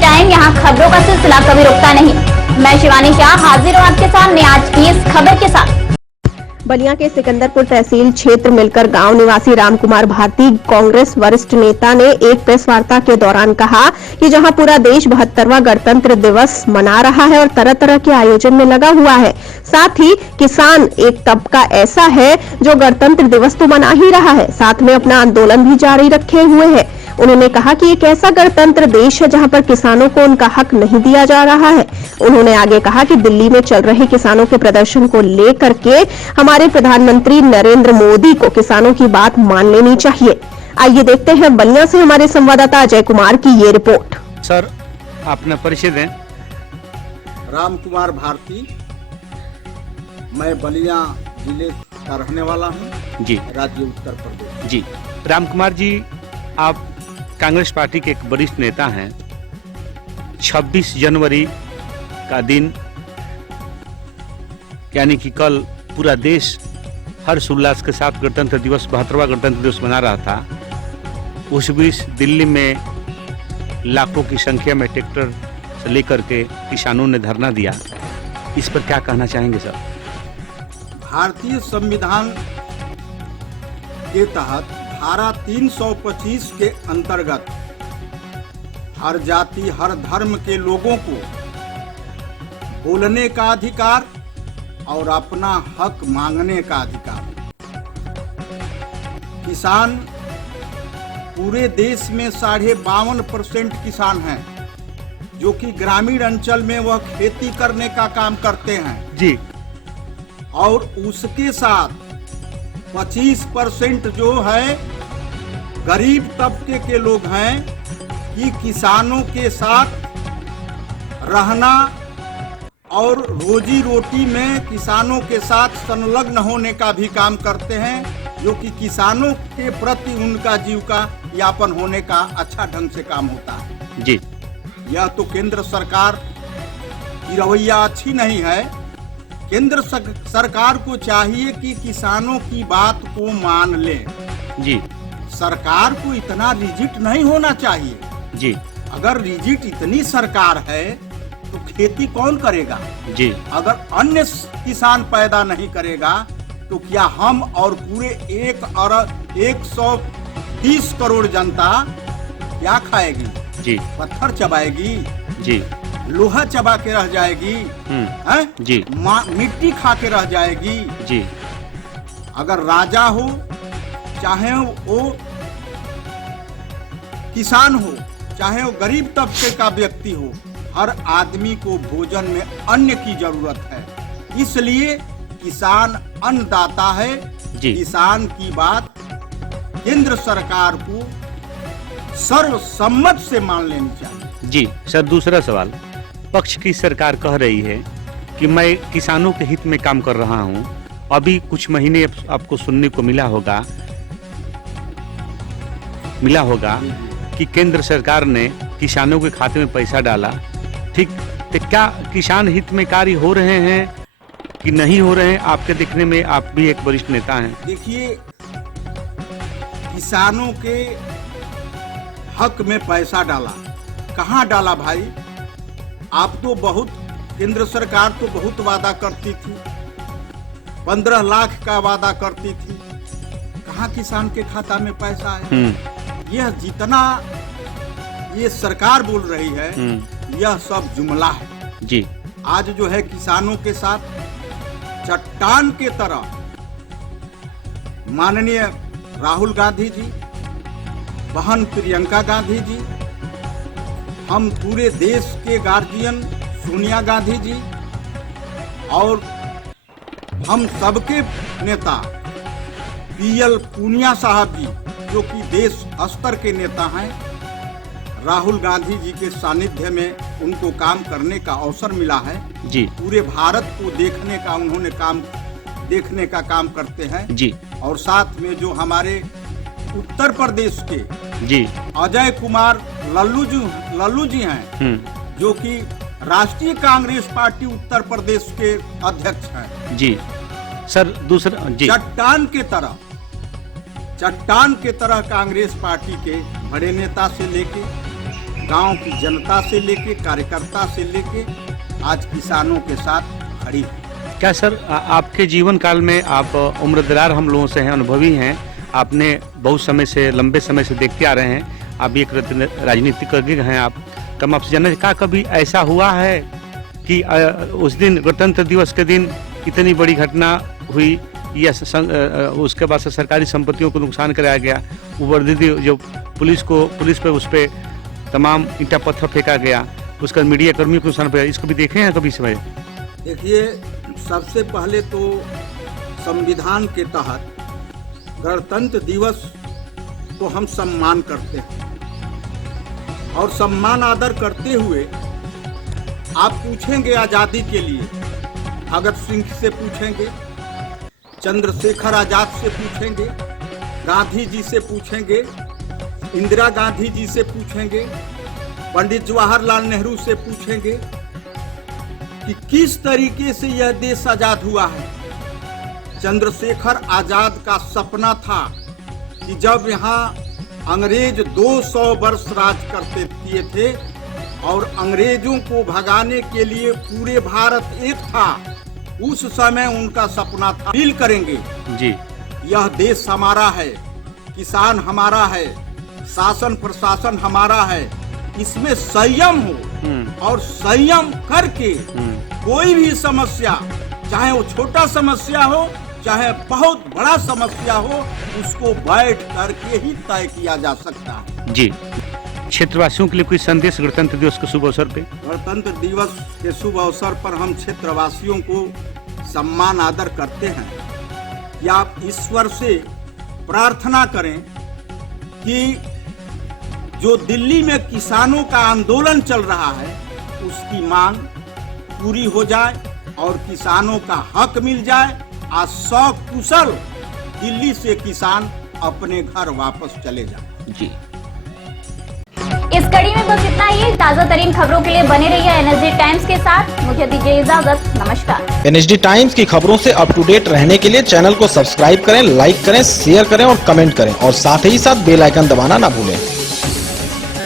Time यहाँ खबरों का सिलसिला कभी रुकता नहीं। मैं शिवानी शाह हाजिर हूँ आपके सामने आज की इस खबर के साथ। बलिया के सिकंदरपुर तहसील क्षेत्र मिलकर गांव निवासी रामकुमार भारती कांग्रेस वरिष्ठ नेता ने एक प्रेस वार्ता के दौरान कहा कि जहां पूरा देश 72वां गणतंत्र दिवस मना रहा है और तरह तरह के आयोजन में लगा हुआ है, साथ ही किसान एक तबका ऐसा है जो गणतंत्र दिवस तो मना ही रहा है, साथ में अपना आंदोलन भी जारी रखे हुए है। उन्होंने कहा कि एक ऐसा गणतंत्र देश है जहां पर किसानों को उनका हक नहीं दिया जा रहा है। उन्होंने आगे कहा कि दिल्ली में चल रहे किसानों के प्रदर्शन को लेकर के हमारे प्रधानमंत्री नरेंद्र मोदी को किसानों की बात मान लेनी चाहिए। आइए देखते हैं बलिया से हमारे संवाददाता अजय कुमार की ये रिपोर्ट। सर, अपना परिचय दें। रामकुमार भारती, मैं बलिया जिले का रहने वाला हूँ जी, राज्य उत्तर प्रदेश। जी रामकुमार जी, आप कांग्रेस पार्टी के एक वरिष्ठ नेता हैं। 26 जनवरी का दिन यानी कि कल पूरा देश हर्षोल्लास के साथ गणतंत्र दिवस 72वां गणतंत्र दिवस मना रहा था। उस बीच दिल्ली में लाखों की संख्या में ट्रैक्टर से लेकर के किसानों ने धरना दिया। इस पर क्या कहना चाहेंगे सर? भारतीय संविधान के तहत धारा 325 के अंतर्गत हर जाति हर धर्म के लोगों को बोलने का अधिकार और अपना हक मांगने का अधिकार। किसान पूरे देश में 52.5% किसान हैं, जो कि ग्रामीण अंचल में वह खेती करने का काम करते हैं जी, और उसके साथ 25% जो है गरीब तबके के लोग हैं कि किसानों के साथ रहना और रोजी रोटी में किसानों के साथ संलग्न होने का भी काम करते हैं, जो कि किसानों के प्रति उनका जीविका यापन होने का अच्छा ढंग से काम होता है जी। यह तो केंद्र सरकार की रवैया अच्छी नहीं है। केंद्र सरकार को चाहिए कि किसानों की बात को मान ले जी। सरकार को इतना रिजिड नहीं होना चाहिए जी। अगर रिजिड इतनी सरकार है तो खेती कौन करेगा जी। अगर अन्य किसान पैदा नहीं करेगा तो क्या हम और पूरे 130 करोड़ जनता क्या खाएगी जी। पत्थर चबाएगी जी। लोहा चबा के रह जाएगी हैं? जी। मिट्टी खा के रह जाएगी जी। अगर राजा हो चाहे वो किसान हो चाहे वो गरीब तबके का व्यक्ति हो, हर आदमी को भोजन में अन्न की जरूरत है। इसलिए किसान अन्नदाता है जी। किसान की बात केंद्र सरकार को सर्वसम्मत से मान लेनी चाहिए। जी सर, दूसरा सवाल, पक्ष की सरकार कह रही है कि मैं किसानों के हित में काम कर रहा हूं। अभी कुछ महीने आपको सुनने को मिला होगा कि केंद्र सरकार ने किसानों के खाते में पैसा डाला, ठीक? तो क्या किसान हित में कार्य हो रहे हैं कि नहीं हो रहे हैं? आपके देखने में, आप भी एक वरिष्ठ नेता हैं। देखिए, किसानों के हक में पैसा डाला, कहाँ डाला भाई? आप तो बहुत, केंद्र सरकार तो बहुत वादा करती थी, 15 लाख का वादा करती थी। कहाँ किसान के खाता में पैसा है? यह जितना ये सरकार बोल रही है यह सब जुमला है जी। आज जो है किसानों के साथ चट्टान के तरह माननीय राहुल गांधी जी, बहन प्रियंका गांधी जी, हम पूरे देश के गार्जियन सोनिया गांधी जी और हम सबके नेता पीएल पूनिया साहब जी, जो कि देश स्तर के नेता हैं, राहुल गांधी जी के सानिध्य में उनको काम करने का अवसर मिला है जी। पूरे भारत को देखने का काम करते हैं जी। और साथ में जो हमारे उत्तर प्रदेश के जी अजय कुमार लल्लू जी हैं, जो कि राष्ट्रीय कांग्रेस पार्टी उत्तर प्रदेश के अध्यक्ष हैं जी। सर दूसरा जी, चट्टान के तरह कांग्रेस पार्टी के बड़े नेता से लेके गांव की जनता से लेके, कार्यकर्ता से लेके आज किसानों के साथ खड़ी है। क्या सर आपके जीवन काल में, आप उम्रदरार हम लोगों से हैं, अनुभवी हैं, आपने बहुत समय से, लंबे समय से देखते आ रहे हैं, आप एक राजनीतिज्ञ हैं, आप कम आपसे जानना क्या कभी ऐसा हुआ है कि उस दिन गणतंत्र दिवस के दिन इतनी बड़ी घटना हुई या उसके बाद से सरकारी संपत्तियों को नुकसान कराया गया, वर्दी जो पुलिस पे उस पर तमाम ईंटा पत्थर फेंका गया, उसका मीडिया कर्मियों को नुकसान पड़ा, इसको भी देखे हैं कभी समय? देखिए, सबसे पहले तो संविधान के तहत गणतंत्र दिवस को हम सम्मान करते हैं और सम्मान आदर करते हुए आप पूछेंगे आज़ादी के लिए, भगत सिंह से पूछेंगे, चंद्रशेखर आजाद से पूछेंगे, गांधी जी से पूछेंगे, इंदिरा गांधी जी से पूछेंगे, पंडित जवाहरलाल नेहरू से पूछेंगे कि किस तरीके से यह देश आजाद हुआ है। चंद्रशेखर आजाद का सपना था कि जब यहाँ अंग्रेज 200 वर्ष राज करते किए थे और अंग्रेजों को भगाने के लिए पूरे भारत एक था, उस समय उनका सपना था फील करेंगे जी, यह देश हमारा है, किसान हमारा है, शासन प्रशासन हमारा है, इसमें संयम हो और संयम करके कोई भी समस्या, चाहे वो छोटा समस्या हो चाहे बहुत बड़ा समस्या हो, उसको बैठ करके ही तय किया जा सकता है। जी, क्षेत्रवासियों के लिए कोई संदेश गणतंत्र दिवस के शुभ अवसर पे? गणतंत्र दिवस के शुभ अवसर पर हम क्षेत्रवासियों को सम्मान आदर करते हैं कि आप ईश्वर से प्रार्थना करें कि जो दिल्ली में किसानों का आंदोलन चल रहा है उसकी मांग पूरी हो जाए और किसानों का हक मिल जाए, आज सकुशल दिल्ली से किसान अपने घर वापस चले जाए। जी, इस कड़ी में बस इतना ही। ताजा तरीन खबरों के लिए बने रहिए एनएसडी टाइम्स के साथ। मुझे दीजिए इजाजत, नमस्कार। एनएसडी टाइम्स की खबरों से अप टू डेट रहने के लिए चैनल को सब्सक्राइब करें, लाइक करें, शेयर करें और कमेंट करें और साथ ही साथ बेल आइकन दबाना ना भूलें।